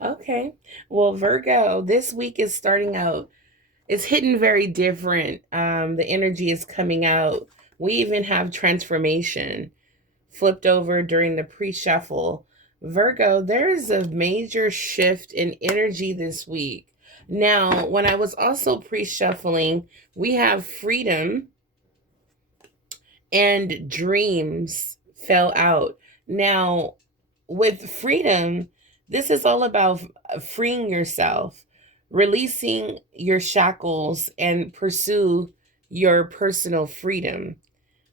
Okay. Well, Virgo, this week is starting out. It's hitting very different. The energy is coming out. We even have transformation flipped over during the pre-shuffle. Virgo, there is a major shift in energy this week. Now, when I was also pre-shuffling, we have freedom and dreams fell out. Now, with freedom, this is all about freeing yourself, releasing your shackles, and pursue your personal freedom.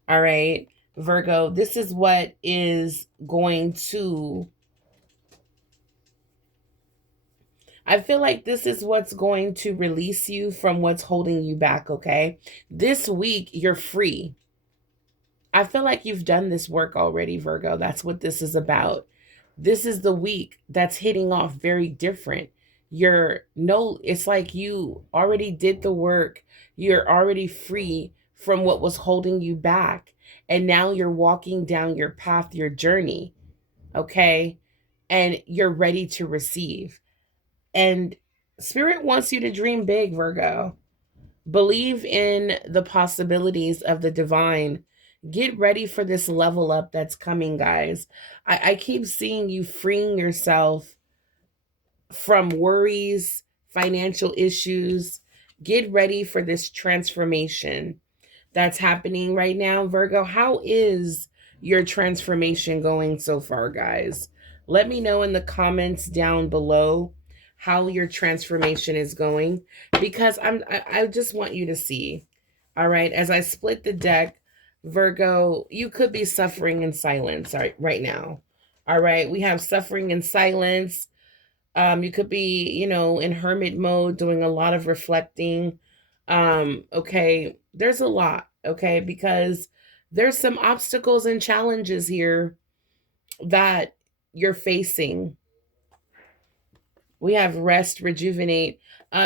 All right, Virgo, this is what is going to, I feel like this is what's going to release you from what's holding you back, okay? This week, you're free. I feel like you've done this work already, Virgo. That's what this is about. This is the week that's hitting off very different. You're no, it's like you already did the work. You're already free from what was holding you back. And now you're walking down your path, your journey, okay? And you're ready to receive. And Spirit wants you to dream big, Virgo. Believe in the possibilities of the divine. Get ready for this level up that's coming, guys. I keep seeing you freeing yourself from worries, financial issues. Get ready for this transformation that's happening right now, Virgo. How is your transformation going so far, guys? Let me know in the comments down below how your transformation is going because I just want you to see. All right, as I split the deck, Virgo, you could be suffering in silence right now. All right, we have suffering in silence. You could be, in hermit mode, doing a lot of reflecting. Okay, there's a lot, okay, because there's some obstacles and challenges here that you're facing. We have rest, rejuvenate.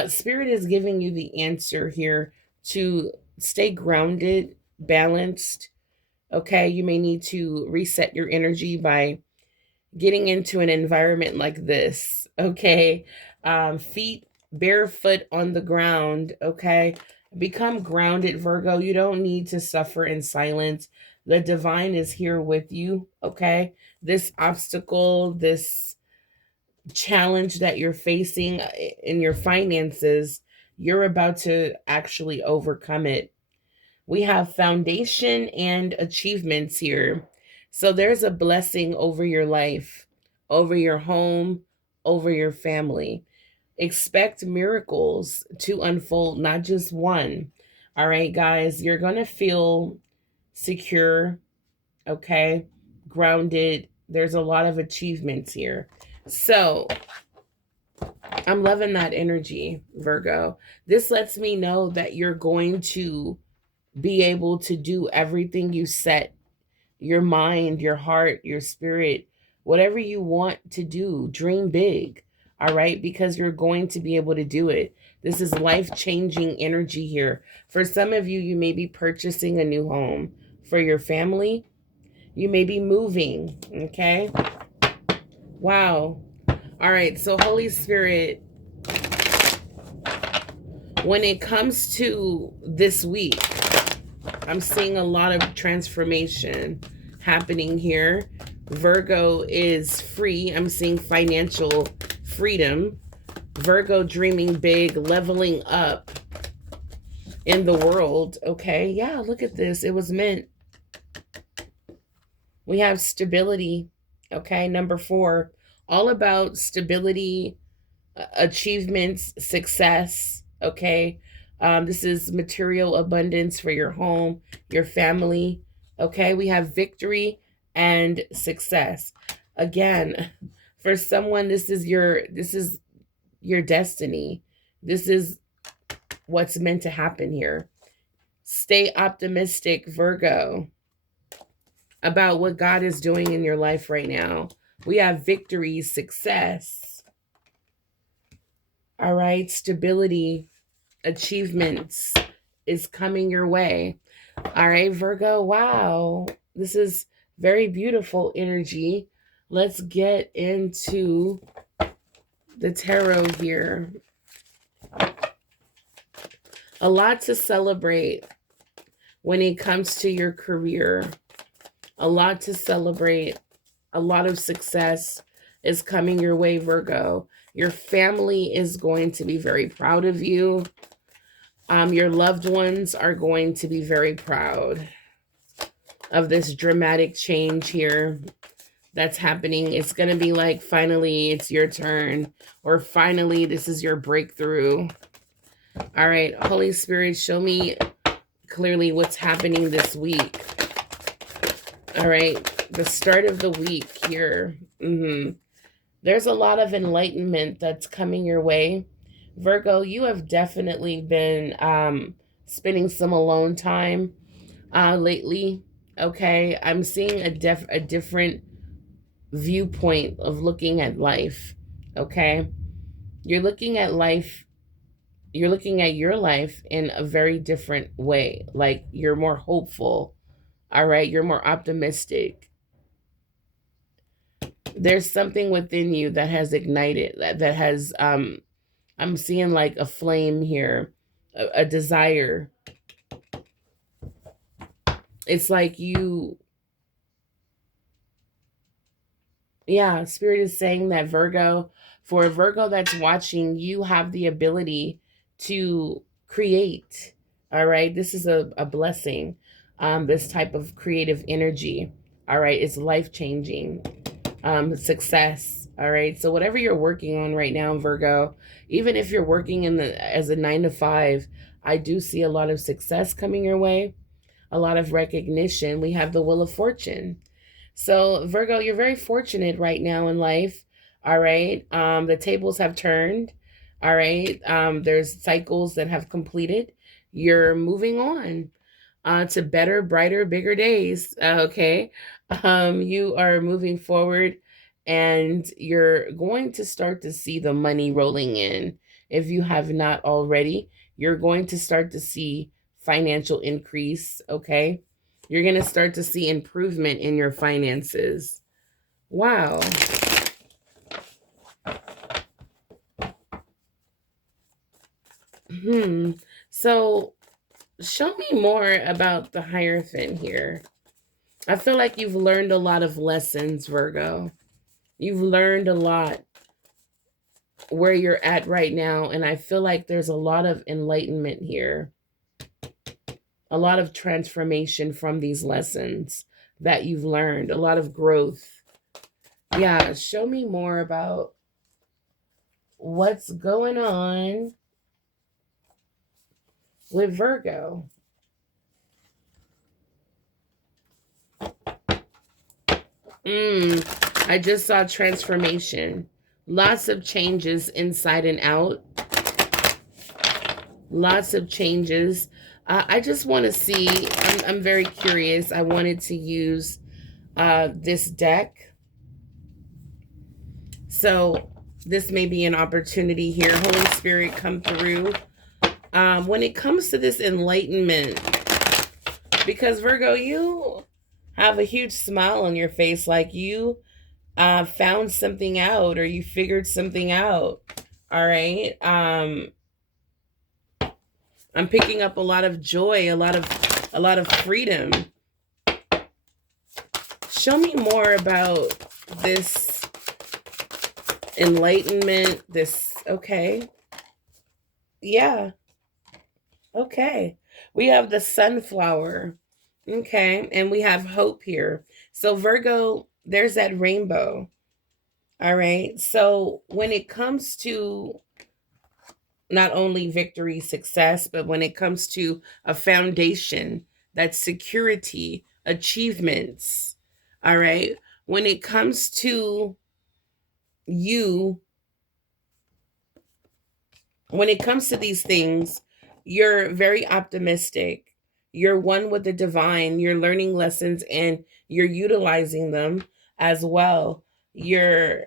Spirit is giving you the answer here to stay grounded, balanced. Okay, you may need to reset your energy by getting into an environment like this, okay? Feet barefoot on the ground, okay? Become grounded, Virgo. You don't need to suffer in silence. The divine is here with you, okay? This obstacle, this challenge that you're facing in your finances, you're about to actually overcome it. We have foundation and achievements here. So there's a blessing over your life, over your home, over your family. Expect miracles to unfold, not just one. All right, guys, you're going to feel secure, okay? Grounded. There's a lot of achievements here. So I'm loving that energy, Virgo. This lets me know that you're going to be able to do everything you set your mind, your heart, your spirit, whatever you want to do. Dream big, all right? Because you're going to be able to do it. This is life changing energy here. For some of you, you may be purchasing a new home. For your family, you may be moving, okay? Wow. All right, so Holy Spirit, when it comes to this week, I'm seeing a lot of transformation happening here. Virgo is free. I'm seeing financial freedom. Virgo dreaming big, leveling up in the world. Okay, yeah, look at this. It was meant. We have stability. Okay, number 4, all about stability, achievements, success. Okay, this is material abundance for your home, your family. Okay, we have victory and success. Again, for someone, this is your destiny. This is what's meant to happen here. Stay optimistic, Virgo, about what God is doing in your life right now. We have victory, success. All right, stability, achievements is coming your way. All right, Virgo. Wow. This is very beautiful energy. Let's get into the tarot here. A lot to celebrate when it comes to your career. A lot to celebrate. A lot of success is coming your way, Virgo. Your family is going to be very proud of you. Your loved ones are going to be very proud of this dramatic change here that's happening. It's going to be like, finally, it's your turn. Or finally, this is your breakthrough. All right, Holy Spirit, show me clearly what's happening this week. All right, the start of the week here. There's a lot of enlightenment that's coming your way. Virgo, you have definitely been spending some alone time lately. Okay, I'm seeing a different viewpoint of looking at life. Okay, you're looking at life. You're looking at your life in a very different way. Like, you're more hopeful. All right, you're more optimistic. There's something within you that has ignited, that has I'm seeing like a flame here, a desire. It's like you, yeah, Spirit is saying that, Virgo, for a Virgo that's watching, you have the ability to create. All right, this is a blessing. This type of creative energy. All right, it's life changing. Success. All right. So whatever you're working on right now, Virgo, even if you're working as a 9 to 5, I do see a lot of success coming your way, a lot of recognition. We have the Wheel of Fortune. So Virgo, you're very fortunate right now in life. All right. The tables have turned. All right. There's cycles that have completed. You're moving on to better, brighter, bigger days. Okay. You are moving forward, and you're going to start to see the money rolling in. If you have not already, you're going to start to see financial increase. Okay. You're going to start to see improvement in your finances. Wow. So show me more about the Hierophant here. I feel like you've learned a lot of lessons, Virgo. You've learned a lot where you're at right now, and I feel like there's a lot of enlightenment here, a lot of transformation from these lessons that you've learned, a lot of growth. Yeah, show me more about what's going on with Virgo. I just saw transformation. Lots of changes inside and out. Lots of changes. I just want to see, I'm very curious. I wanted to use this deck. So this may be an opportunity here. Holy Spirit, come through. When it comes to this enlightenment, because Virgo, you have a huge smile on your face, like you found something out, or you figured something out. All right. I'm picking up a lot of joy, a lot of freedom. Show me more about this enlightenment, this, okay. Yeah. Okay. We have the sunflower. Okay. And we have hope here. So Virgo, there's that rainbow. All right. So when it comes to not only victory, success, but when it comes to a foundation, that's security, achievements. All right. When it comes to you, when it comes to these things, you're very optimistic. You're one with the divine. You're learning lessons and you're utilizing them as well. You're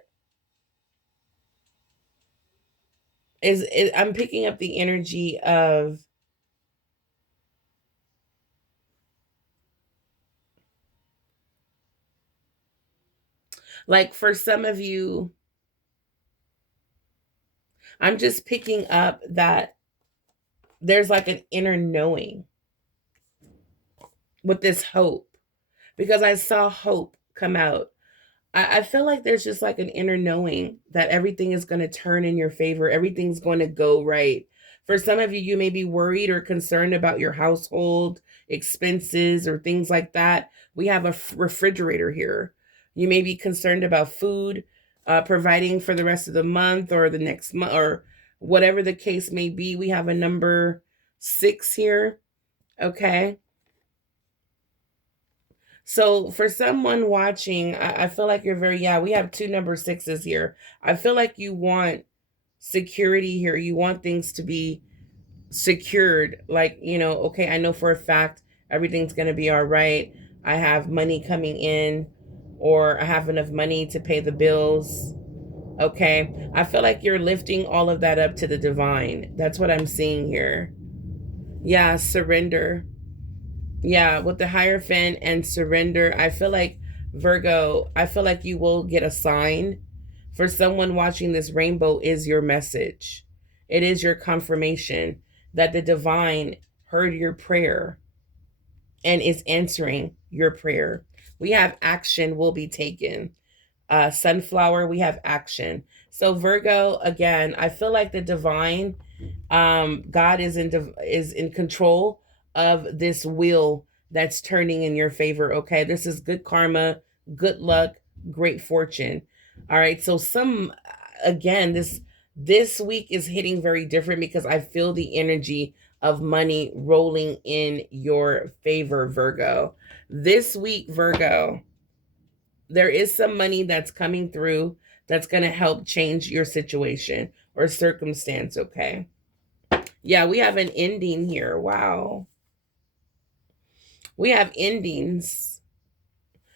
is I'm picking up the energy of, like, for some of you, I'm just picking up that there's like an inner knowing with this hope, because I saw hope come out. I feel like there's just like an inner knowing that everything is going to turn in your favor. Everything's going to go right. For some of you, you may be worried or concerned about your household expenses or things like that. We have a refrigerator here. You may be concerned about food, providing for the rest of the month or the next month, or whatever the case may be. We have a number 6 here. Okay. So for someone watching, I feel like you're very, yeah, we have two number 6s here. I feel like you want security here. You want things to be secured. Like, okay, I know for a fact everything's going to be all right. I have money coming in, or I have enough money to pay the bills. Okay. I feel like you're lifting all of that up to the divine. That's what I'm seeing here. Yeah, surrender. Yeah, with the Hierophant and surrender, I feel like Virgo, I feel like you will get a sign. For someone watching, this rainbow is your message. It is your confirmation that the divine heard your prayer and is answering your prayer. We have action will be taken. Sunflower, we have action. So Virgo, again, I feel like the divine, God is in control of this wheel that's turning in your favor. Okay, this is good karma, good luck, great fortune. All right, so again, this week is hitting very different because I feel the energy of money rolling in your favor, Virgo. This week, Virgo, there is some money that's coming through that's going to help change your situation or circumstance. Okay. Yeah, we have an ending here. Wow. We have endings.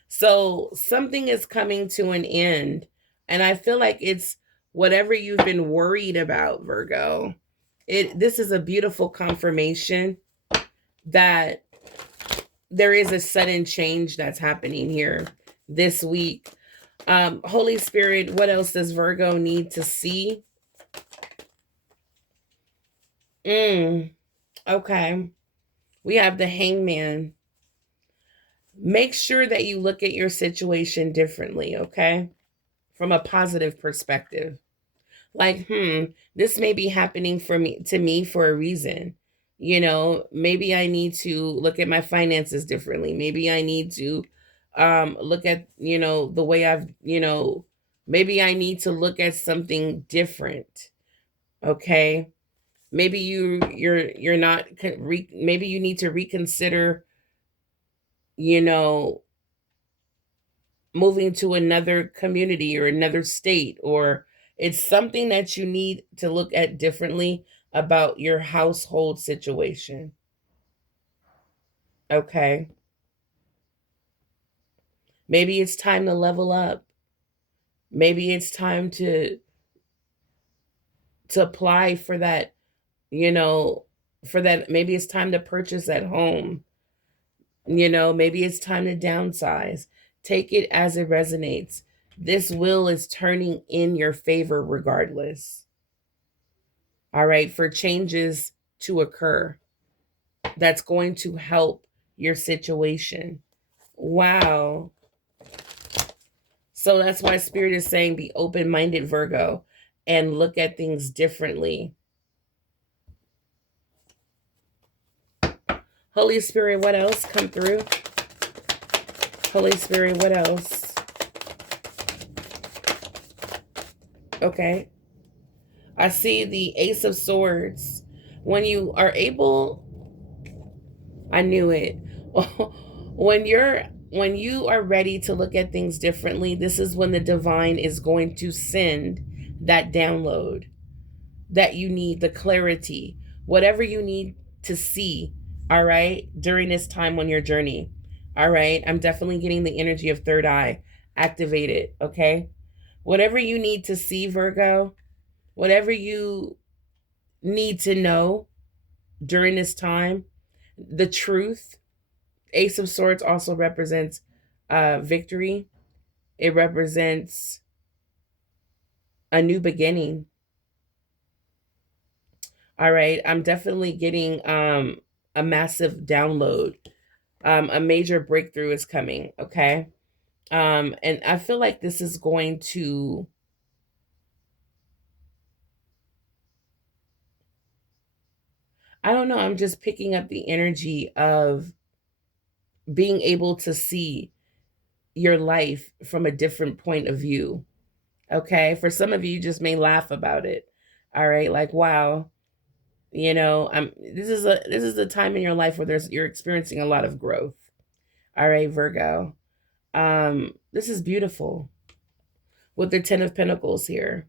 So something is coming to an end. And I feel like it's whatever you've been worried about, Virgo. This is a beautiful confirmation that there is a sudden change that's happening here this week. Holy Spirit, what else does Virgo need to see? Okay. We have the Hangman. Make sure that you look at your situation differently, okay? From a positive perspective. Like, this may be happening to me for a reason. Maybe I need to look at my finances differently. Maybe I need to look at, the way maybe I need to look at something different. Okay? Maybe you're not maybe you need to reconsider, you know, moving to another community or another state, or it's something that you need to look at differently about your household situation. Okay. Maybe it's time to level up. Maybe it's time to apply for that, maybe it's time to purchase that home. Maybe it's time to downsize. Take it as it resonates. This will is turning in your favor regardless. All right, for changes to occur that's going to help your situation. Wow. So that's why Spirit is saying be open minded, Virgo, and look at things differently. Holy Spirit, what else? Come through. Holy Spirit, what else? Okay. I see the Ace of Swords. When you are able, I knew it. when you are ready to look at things differently, this is when the divine is going to send that download that you need, the clarity, whatever you need to see, all right, during this time on your journey. All right, I'm definitely getting the energy of third eye activated, okay? Whatever you need to see, Virgo, whatever you need to know during this time, the truth. Ace of Swords also represents victory. It represents a new beginning. All right. I'm definitely getting a massive download. A major breakthrough is coming, okay? And I feel like this is going to, I don't know, I'm just picking up the energy of being able to see your life from a different point of view. Okay? For some of you, you just may laugh about it. All right? Like, wow, I'm this is a time in your life where you're experiencing a lot of growth. All right, Virgo. This is beautiful with the 10 of Pentacles here.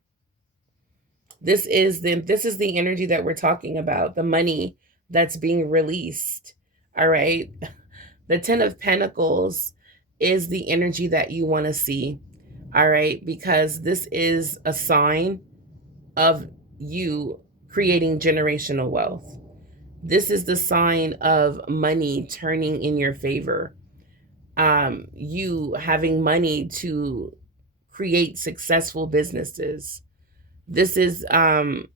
This is the energy that we're talking about, the money that's being released. All right. The 10 of Pentacles is the energy that you want to see. All right, because this is a sign of you creating generational wealth. This is the sign of money turning in your favor. You having money to create successful businesses. This is the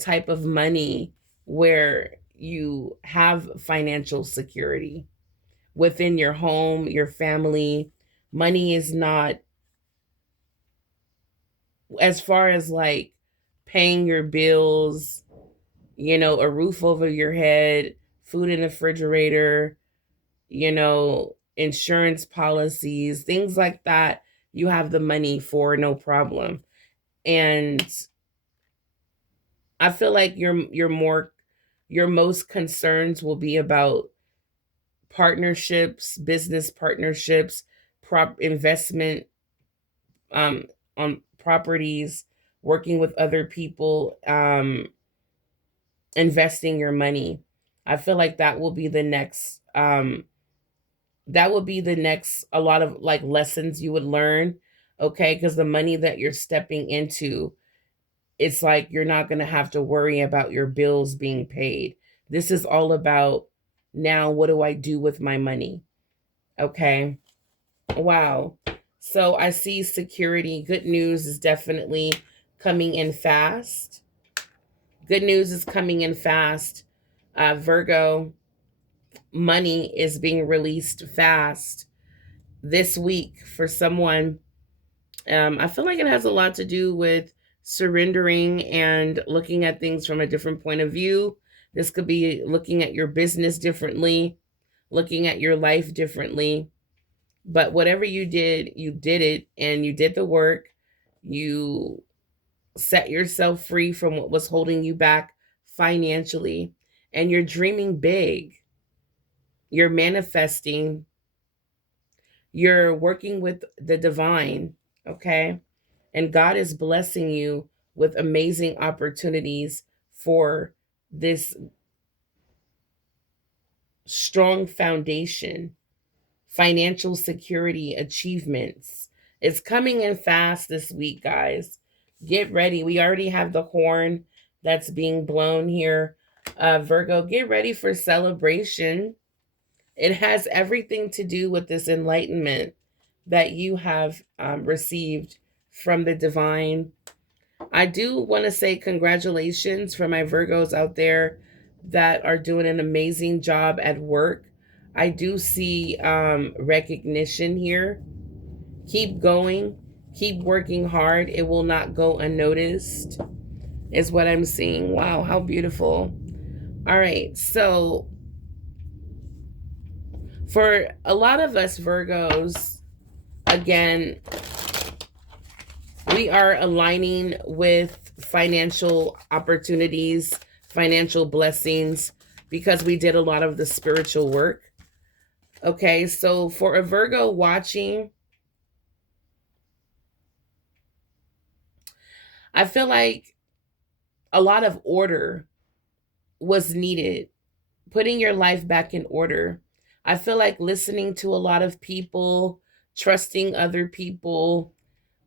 type of money where you have financial security within your home, your family. Money is not, as far as like paying your bills, a roof over your head, food in the refrigerator, insurance policies, things like that. You have the money for, no problem. And I feel like your most concerns will be about partnerships, business partnerships, prop investment, um on properties, working with other people, investing your money. I feel like that will be the next a lot of like lessons you would learn, okay? Because the money that you're stepping into, it's like you're not going to have to worry about your bills being paid. This is all about, now what do I do with my money? Okay. Wow. So I see security. Good news is definitely coming in fast. Good news is coming in fast. Virgo, money is being released fast this week for someone. I feel like it has a lot to do with surrendering and looking at things from a different point of view. This could be looking at your business differently, looking at your life differently. But whatever you did it, and you did the work. You set yourself free from what was holding you back financially, and you're dreaming big. You're manifesting, you're working with the divine, okay? And God is blessing you with amazing opportunities for this strong foundation, financial security achievements. It's coming in fast this week, guys. Get ready. We already have the horn that's being blown here. Virgo, get ready for celebration. It has everything to do with this enlightenment that you have received from the divine. I do want to say congratulations for my Virgos out there that are doing an amazing job at work. I do see recognition here. Keep going, keep working hard. It will not go unnoticed, is what I'm seeing. Wow, how beautiful. All right, so for a lot of us Virgos, again, we are aligning with financial opportunities, financial blessings, because we did a lot of the spiritual work. Okay, so for a Virgo watching, I feel like a lot of order was needed, putting your life back in order. I feel like listening to a lot of people, trusting other people,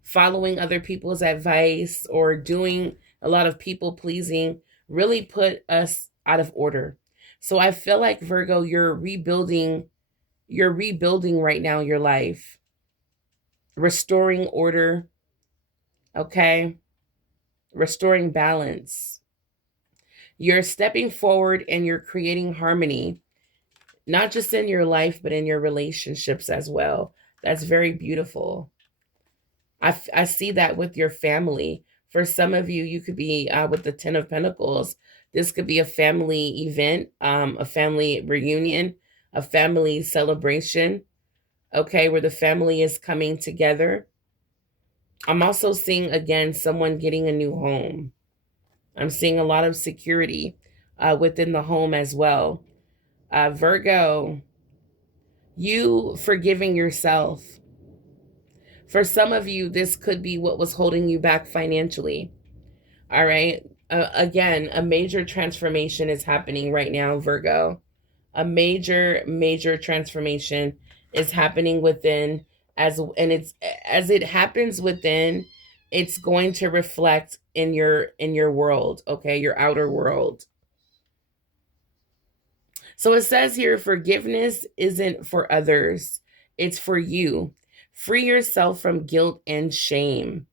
following other people's advice, or doing a lot of people pleasing really put us out of order. So I feel like Virgo, you're rebuilding right now your life, restoring order, okay? Restoring balance. You're stepping forward and you're creating harmony, not just in your life, but in your relationships as well. That's very beautiful. I see that with your family. For some of you, you could be with the Ten of Pentacles. This could be a family event, a family reunion, a family celebration, okay, where the family is coming together. I'm also seeing, again, someone getting a new home. I'm seeing a lot of security within the home as well. Virgo, you forgiving yourself. For some of you, this could be what was holding you back financially. All right. Again, a major transformation is happening right now, Virgo. A major, major transformation is happening within, as it happens within, it's going to reflect in your world, okay, your outer world. So it says here, forgiveness isn't for others, it's for you. Free yourself from guilt and shame.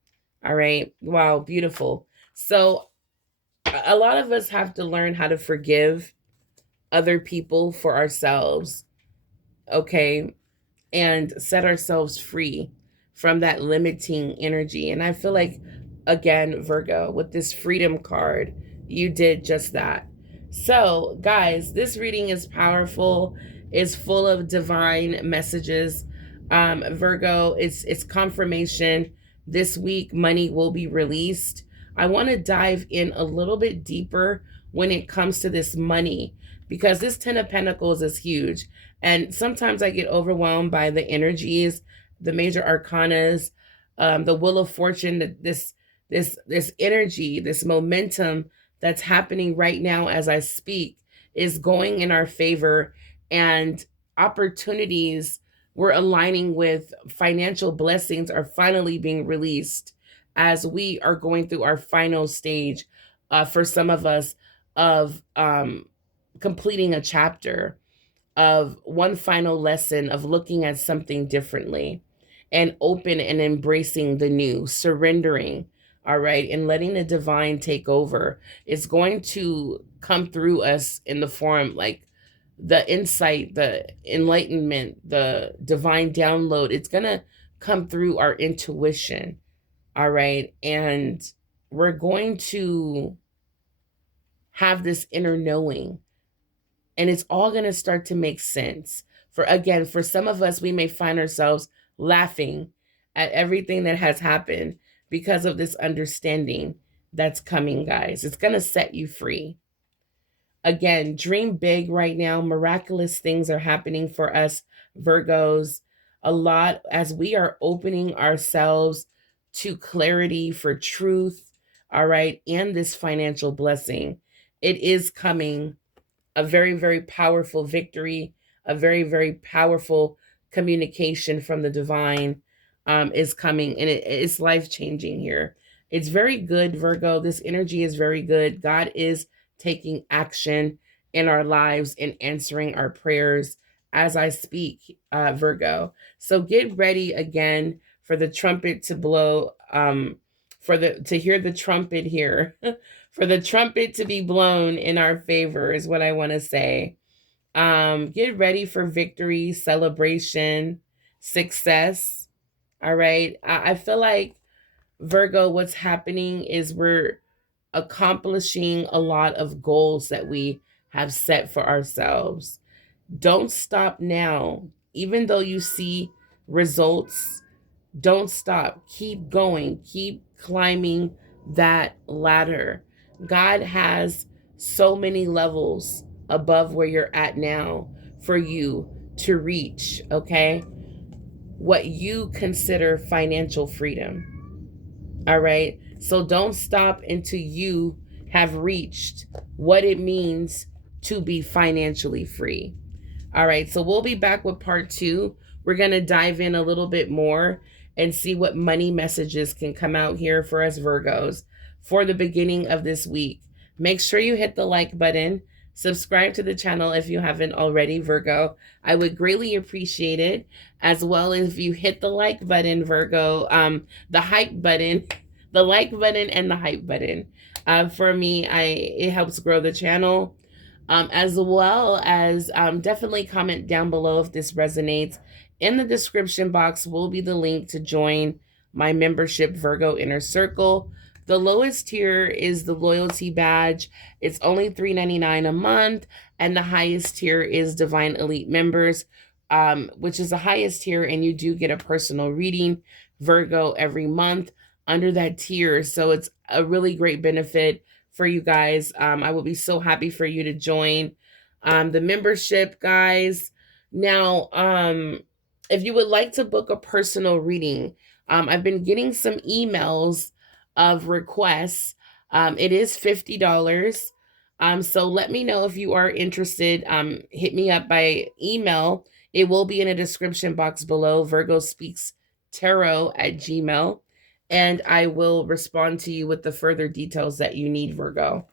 All right. Wow, beautiful. So a lot of us have to learn how to forgive other people for ourselves, okay, and set ourselves free from that limiting energy. And I feel like, again, Virgo, with this freedom card, you did just that. So, guys, this reading is powerful, is full of divine messages. Virgo, it's confirmation. This week, money will be released. I want to dive in a little bit deeper when it comes to this money, because this Ten of Pentacles is huge. And sometimes I get overwhelmed by the energies, the major arcanas, the Wheel of Fortune, this energy, this momentum that's happening right now as I speak is going in our favor, and opportunities we're aligning with, financial blessings are finally being released as we are going through our final stage, for some of us, of completing a chapter, of one final lesson, of looking at something differently and open and embracing the new, surrendering, all right, and letting the divine take over. It's going to come through us in the form, like the insight, the enlightenment, the divine download. It's going to come through our intuition, all right, and we're going to have this inner knowing, and it's all going to start to make sense. For, again, for some of us, we may find ourselves laughing at everything that has happened because of this understanding that's coming, guys. It's going to set you free. Again, dream big right now. Miraculous things are happening for us, Virgos, a lot, as we are opening ourselves to clarity, for truth, all right, and this financial blessing. It is coming. A very, very powerful victory, a very, very powerful communication from the divine is coming, and it's life changing here. It's very good, Virgo. This energy is very good. God is taking action in our lives and answering our prayers as I speak, Virgo. So get ready again for the trumpet to blow, to hear the trumpet here. For the trumpet to be blown in our favor is what I want to say. Get ready for victory, celebration, success. All right. I feel like, Virgo, what's happening is we're accomplishing a lot of goals that we have set for ourselves. Don't stop now. Even though you see results, don't stop. Keep going. Keep climbing that ladder. God has so many levels above where you're at now for you to reach, okay? What you consider financial freedom. All right? So don't stop until you have reached what it means to be financially free. All right, so we'll be back with part 2. We're going to dive in a little bit more and see what money messages can come out here for us Virgos for the beginning of this week. Make sure you hit the like button. Subscribe to the channel if you haven't already, Virgo. I would greatly appreciate it. As well as if you hit the like button, Virgo, the hype button, the like button and the hype button. For me, it helps grow the channel. As well as definitely comment down below if this resonates. In the description box will be the link to join my membership, Virgo Inner Circle. The lowest tier is the loyalty badge. It's only $3.99 a month, and the highest tier is Divine Elite members, which is the highest tier, and you do get a personal reading, Virgo, every month under that tier. So it's a really great benefit for you guys. I will be so happy for you to join the membership, guys. Now, if you would like to book a personal reading, I've been getting some emails of requests. It is $50. So let me know if you are interested. Hit me up by email. It will be in a description box below, Virgo Speaks Tarot at Gmail, and I will respond to you with the further details that you need, Virgo.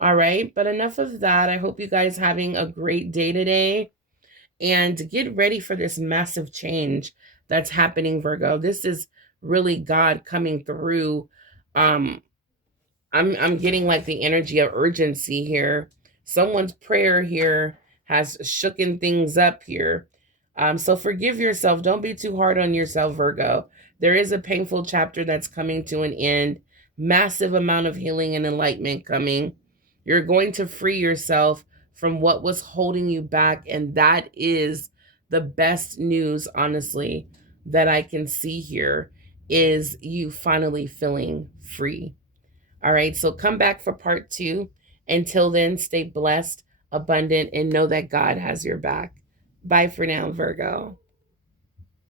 All right, but enough of that. I hope you guys having a great day today, and get ready for this massive change that's happening, Virgo. This is really God coming through. I'm getting like the energy of urgency here. Someone's prayer here has shooken things up here. So forgive yourself. Don't be too hard on yourself, Virgo. There is a painful chapter that's coming to an end. Massive amount of healing and enlightenment coming. You're going to free yourself from what was holding you back. And that is the best news, honestly, that I can see here, is you finally feeling free. All right, so come back for part 2. Until then, stay blessed, abundant, and know that God has your back. Bye for now, Virgo.